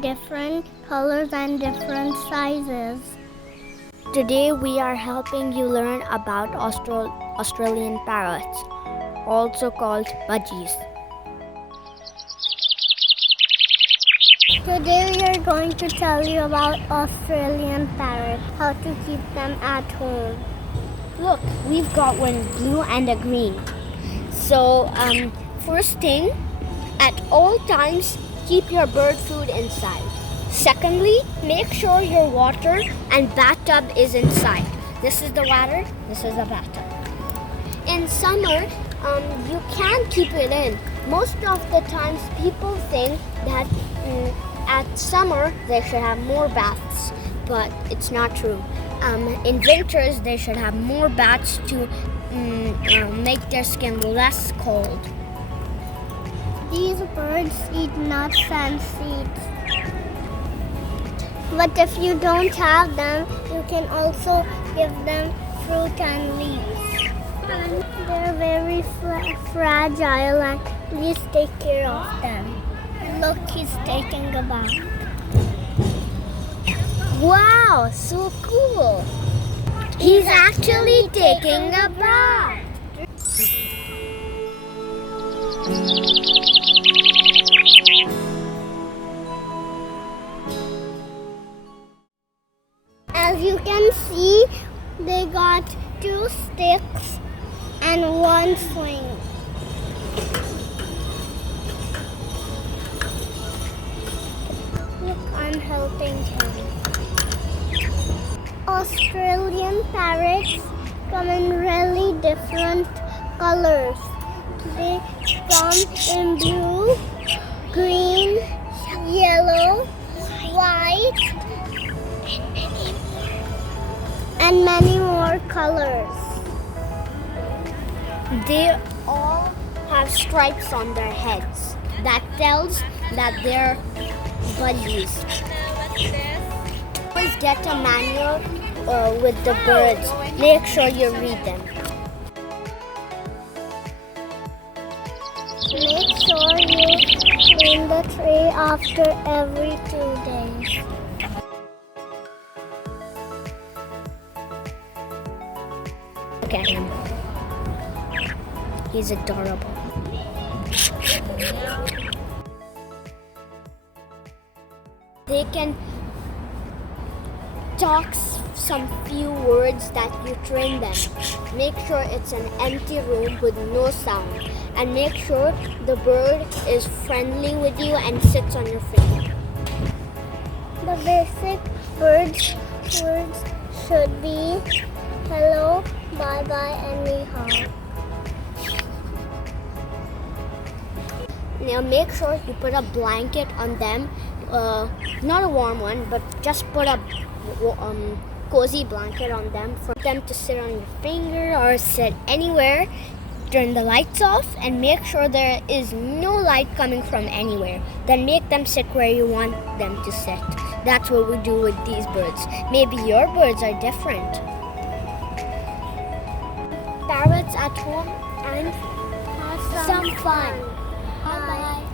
different colors and different sizes. Today we are helping you learn about Australian parrots, also called budgies. Today we are going to tell you about Australian parrots, how to keep them at home. Look, we've got one blue and a green. So, first thing, at all times, keep your bird food inside. Secondly, make sure your water and bathtub is inside. This is the water, this is the bathtub. In summer, you can't keep it in. Most of the times, people think that at summer they should have more baths, but it's not true. In winters, they should have more baths to make their skin less cold. These birds eat nuts and seeds. But if you don't have them, you can also give them fruit and leaves. They're very fragile, and please take care of them. Look, he's taking a bath. Wow, so cool! He's actually taking a bath. As you can see, they got 2 sticks and 1 swing. Look, I'm helping him. Australian parrots come in really different colors. They come in blue, green, yellow, white, and many more colors. They all have stripes on their heads. That tells that they're budgies. Always get a manual with the birds. Make sure you read them. Make sure you clean the tray after every 2 days. Look at him. He's adorable. They can talk some few words that you train them. Make sure it's an empty room with no sound. And make sure the bird is friendly with you and sits on your finger. The basic birds words should be hello, bye-bye, and Ni-hao. Now make sure you put a blanket on them, not a warm one, but just put a cozy blanket on them for them to sit on your finger or sit anywhere. Turn the lights off and make sure there is no light coming from anywhere. Then make them sit where you want them to sit. That's what we do with these birds. Maybe your birds are different. Parrots at home and have some fun. Bye-bye.